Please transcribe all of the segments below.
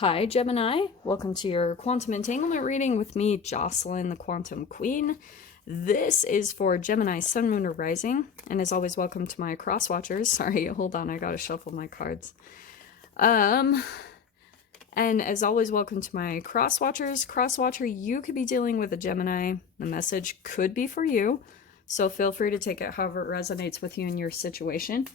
Hi, Gemini. Welcome to your quantum entanglement reading with me, Jocelyn, the Quantum Queen. This is for Gemini, Sun, Moon, or Rising. And as always, welcome to my cross watchers. Sorry, hold on, I gotta shuffle my cards. And as always, welcome to my cross watchers. Cross watcher, you could be dealing with a Gemini. The message could be for you. So feel free to take it however it resonates with you in your situation.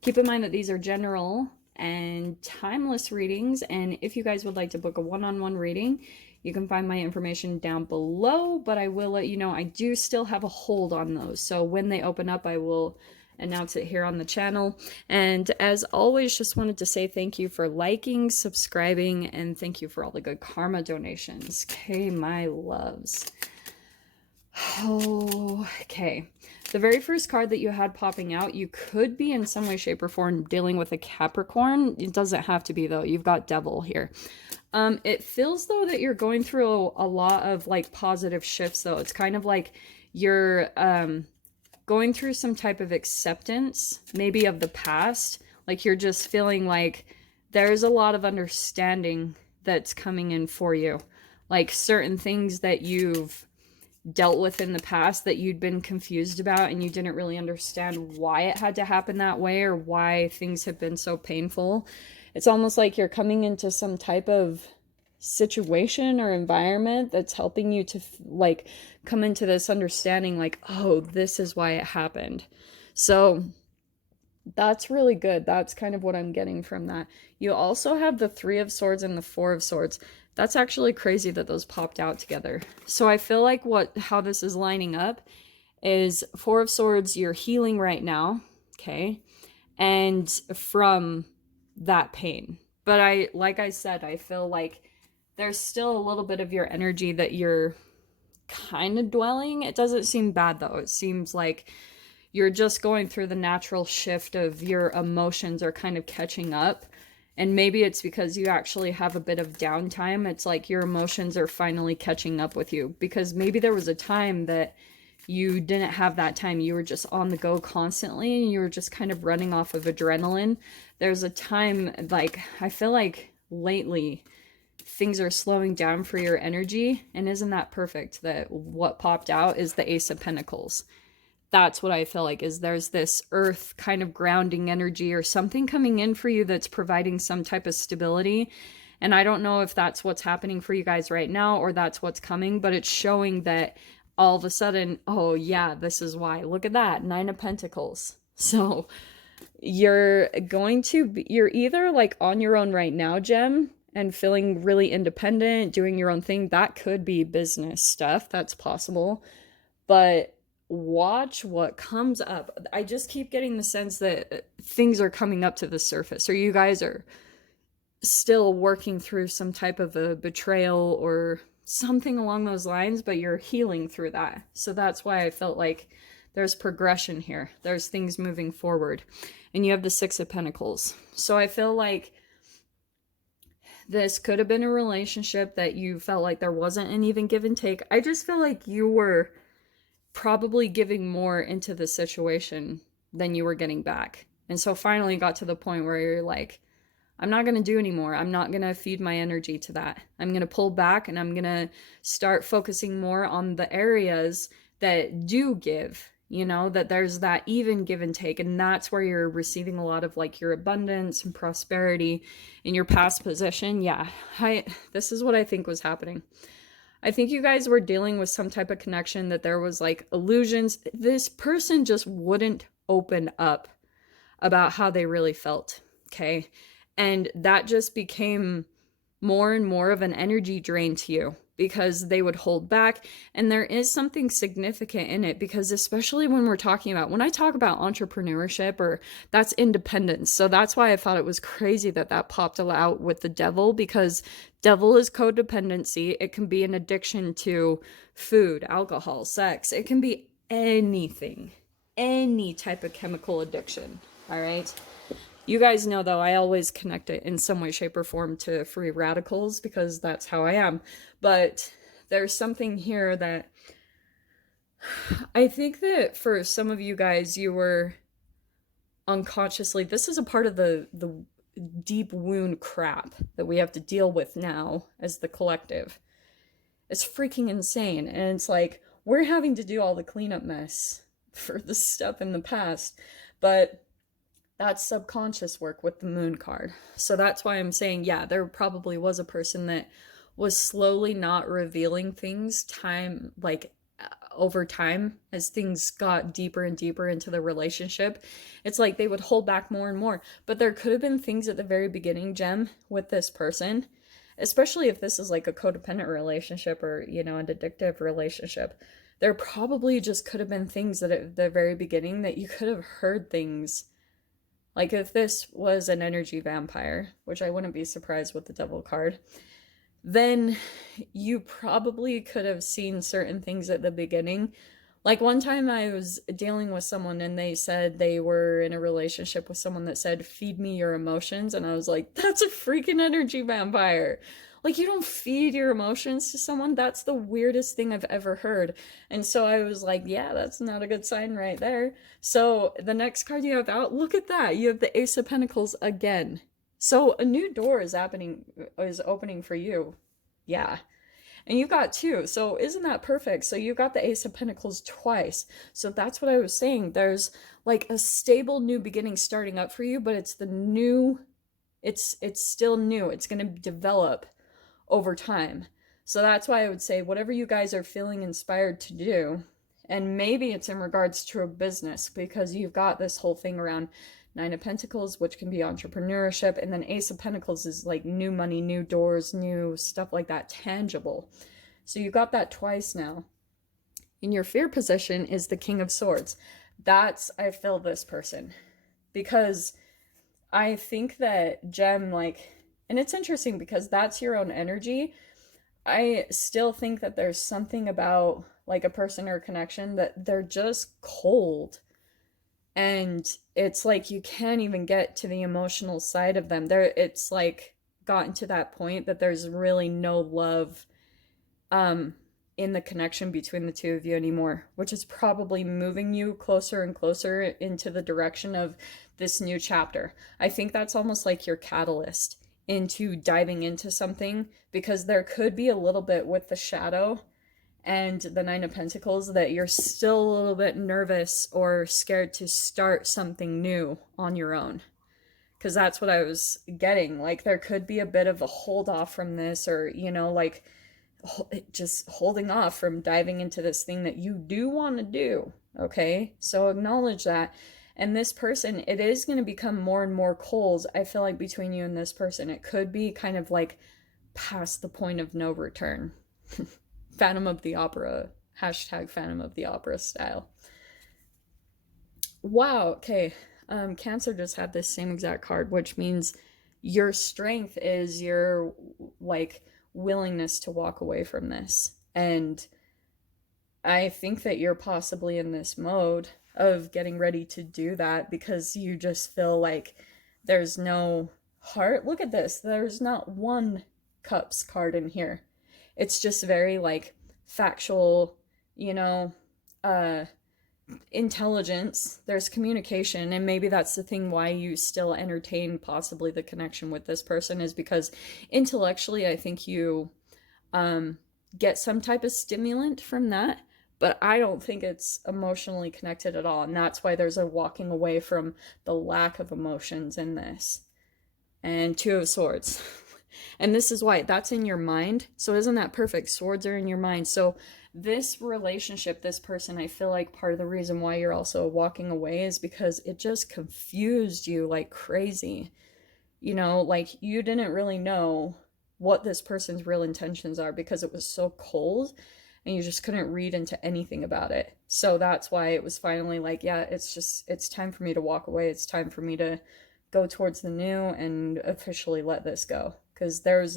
Keep in mind that these are general and timeless readings, and if you guys would like to book a one-on-one reading, you can find my information down below, but I will let you know I do still have a hold on those, so when they open up I will announce it here on the channel. And as always, just wanted to say thank you for liking, subscribing, and thank you for all the good karma donations. Okay, my loves. Okay, the very first card that you had popping out, you could be in some way, shape, or form dealing with a Capricorn. It doesn't have to be, though. You've got Devil here. It feels, though, that you're going through a lot of, like, positive shifts, though. It's kind of like you're going through some type of acceptance, maybe of the past. Like, you're just feeling like there's a lot of understanding that's coming in for you. Like, certain things that you've dealt with in the past that you'd been confused about and you didn't really understand why it had to happen that way or why things have been so painful. It's almost like you're coming into some type of situation or environment that's helping you to like come into this understanding like, oh, this is why it happened. So that's really good. That's kind of what I'm getting from that. You also have the Three of Swords and the Four of Swords. That's actually crazy that those popped out together. So I feel like how this is lining up is Four of Swords, you're healing right now, okay? And from that pain. But like I said, I feel like there's still a little bit of your energy that you're kind of dwelling. It doesn't seem bad though. It seems like you're just going through the natural shift of your emotions are kind of catching up. And maybe it's because you actually have a bit of downtime. It's like your emotions are finally catching up with you. Because maybe there was a time that you didn't have that time. You were just on the go constantly and you were just kind of running off of adrenaline. There's a time, like, I feel like lately things are slowing down for your energy. And isn't that perfect that what popped out is the Ace of Pentacles? That's what I feel like is there's this earth kind of grounding energy or something coming in for you that's providing some type of stability. And I don't know if that's what's happening for you guys right now or that's what's coming, but it's showing that all of a sudden, oh yeah, this is why. Look at that, Nine of Pentacles. So you're either like on your own right now, Gem, and feeling really independent, doing your own thing. That could be business stuff. That's possible. But watch what comes up. I just keep getting the sense that things are coming up to the surface, or you guys are still working through some type of a betrayal or something along those lines, but you're healing through that. So that's why I felt like there's progression here. There's things moving forward. And you have the Six of Pentacles. So I feel like this could have been a relationship that you felt like there wasn't an even give and take. I just feel like you were probably giving more into the situation than you were getting back. And so finally got to the point where you're like, I'm not going to do anymore. I'm not going to feed my energy to that. I'm going to pull back and I'm going to start focusing more on the areas that do give, you know, that there's that even give and take. And that's where you're receiving a lot of like your abundance and prosperity in your past position. Yeah, this is what I think was happening. I think you guys were dealing with some type of connection that there was like illusions. This person just wouldn't open up about how they really felt, okay? And that just became more and more of an energy drain to you because they would hold back. And there is something significant in it because especially when I talk about entrepreneurship or that's independence. So that's why I thought it was crazy that popped out with the Devil, because Devil is codependency. It can be an addiction to food, alcohol, sex. It can be anything, any type of chemical addiction. All right. You guys know, though, I always connect it in some way, shape, or form to free radicals because that's how I am. But there's something here that I think that for some of you guys, you were unconsciously, this is a part of the deep wound crap that we have to deal with now as the collective. It's freaking insane. And it's like, we're having to do all the cleanup mess for the stuff in the past, but that's subconscious work with the moon card. So that's why I'm saying, yeah, there probably was a person that was slowly not revealing things over time as things got deeper and deeper into the relationship. It's like they would hold back more and more. But there could have been things at the very beginning, Gem, with this person, especially if this is like a codependent relationship or, you know, an addictive relationship. There probably just could have been things that at the very beginning that you could have heard things. Like if this was an energy vampire, which I wouldn't be surprised with the devil card, then you probably could have seen certain things at the beginning. Like one time I was dealing with someone and they said they were in a relationship with someone that said, feed me your emotions. And I was like, that's a freaking energy vampire. Like, you don't feed your emotions to someone. That's the weirdest thing I've ever heard. And so I was like, yeah, that's not a good sign right there. So the next card you have out, look at that. You have the Ace of Pentacles again. So a new door is opening for you. Yeah. And you got two. So isn't that perfect? So you got the Ace of Pentacles twice. So that's what I was saying. There's like a stable new beginning starting up for you, but it's the new, it's still new. It's going to develop over time. So that's why I would say whatever you guys are feeling inspired to do, and maybe it's in regards to a business, because you've got this whole thing around Nine of Pentacles, which can be entrepreneurship, and then Ace of Pentacles is like new money, new doors, new stuff like that, tangible. So you got that twice now. In your fear position is the King of Swords. That's, I feel this person, because I think that Gem, like, and it's interesting because that's your own energy. I still think that there's something about like a person or a connection that they're just cold. And it's like you can't even get to the emotional side of them. It's like gotten to that point that there's really no love in the connection between the two of you anymore, which is probably moving you closer and closer into the direction of this new chapter. I think that's almost like your catalyst into diving into something, because there could be a little bit with the shadow and the Nine of Pentacles that you're still a little bit nervous or scared to start something new on your own. Because that's what I was getting. Like there could be a bit of a hold off from this, or, you know, like just holding off from diving into this thing that you do want to do. Okay, so acknowledge that. And this person, it is going to become more and more cold, I feel like, between you and this person. It could be kind of like past the point of no return. Phantom of the Opera, hashtag Phantom of the Opera style. Wow, okay. Cancer just had this same exact card, which means your strength is your, like, willingness to walk away from this. And I think that you're possibly in this mode of getting ready to do that because you just feel like there's no heart. Look at this. There's not one cups card in here. It's just very like factual, you know, intelligence. There's communication, and maybe that's the thing why you still entertain possibly the connection with this person, is because intellectually I think you get some type of stimulant from that, but I don't think it's emotionally connected at all. And that's why there's a walking away from the lack of emotions in this. And Two of Swords. And this is why that's in your mind. So isn't that perfect? Swords are in your mind. So this relationship, this person, I feel like part of the reason why you're also walking away is because it just confused you like crazy. You know, like you didn't really know what this person's real intentions are because it was so cold and you just couldn't read into anything about it. So that's why it was finally like, yeah, it's time for me to walk away. It's time for me to go towards the new and officially let this go. Because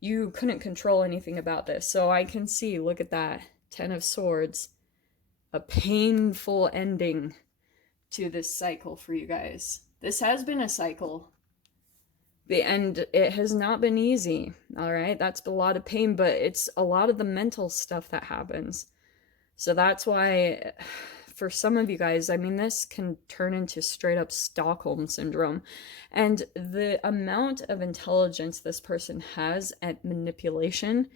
you couldn't control anything about this. So I can see, look at that, 10 of Swords, a painful ending to this cycle for you guys. This has been a cycle. And it has not been easy, all right? That's a lot of pain, but it's a lot of the mental stuff that happens. So that's why for some of you guys, I mean, this can turn into straight up Stockholm syndrome. And the amount of intelligence this person has at manipulation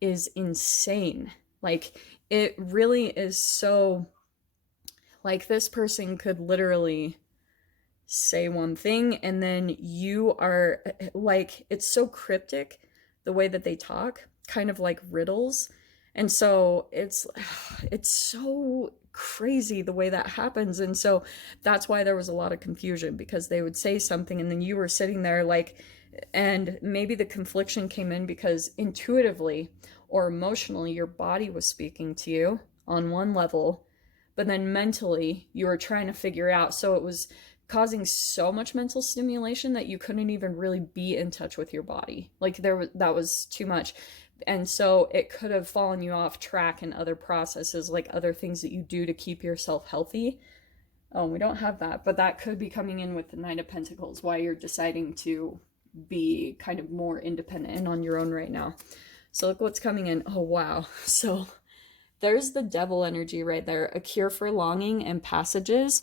is insane. Like, it really is so, like, this person could literally say one thing and then you are like, it's so cryptic the way that they talk, kind of like riddles. And so it's so crazy the way that happens. And so that's why there was a lot of confusion, because they would say something and then you were sitting there like, and maybe the confliction came in because intuitively or emotionally your body was speaking to you on one level, but then mentally you were trying to figure out. So it was causing so much mental stimulation that you couldn't even really be in touch with your body. Like, that was too much. And so it could have fallen you off track in other processes, like other things that you do to keep yourself healthy. Oh, we don't have that, but that could be coming in with the Knight of Pentacles, why you're deciding to be kind of more independent and on your own right now. So look what's coming in. Oh, wow. So there's the Devil energy right there. A cure for longing and passages.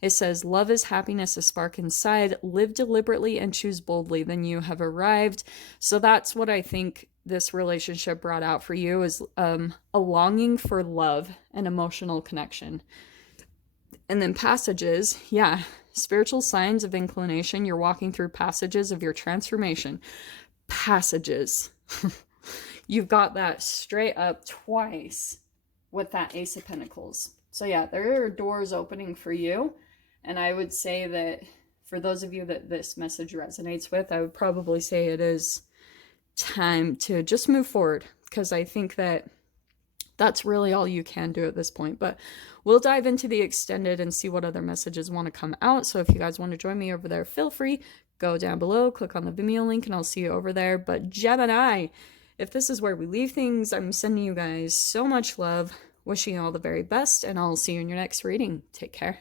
It says, love is happiness, a spark inside. Live deliberately and choose boldly. Then you have arrived. So that's what I think this relationship brought out for you, is a longing for love and emotional connection. And then passages, yeah, spiritual signs of inclination. You're walking through passages of your transformation. Passages. You've got that straight up twice with that Ace of Pentacles. So yeah, there are doors opening for you. And I would say that for those of you that this message resonates with, I would probably say it is time to just move forward, because I think that that's really all you can do at this point. But we'll dive into the extended and see what other messages want to come out. So if you guys want to join me over there, feel free. Go down below, click on the Vimeo link, and I'll see you over there. But Gemini, if this is where we leave things, I'm sending you guys so much love, wishing you all the very best, and I'll see you in your next reading. Take care.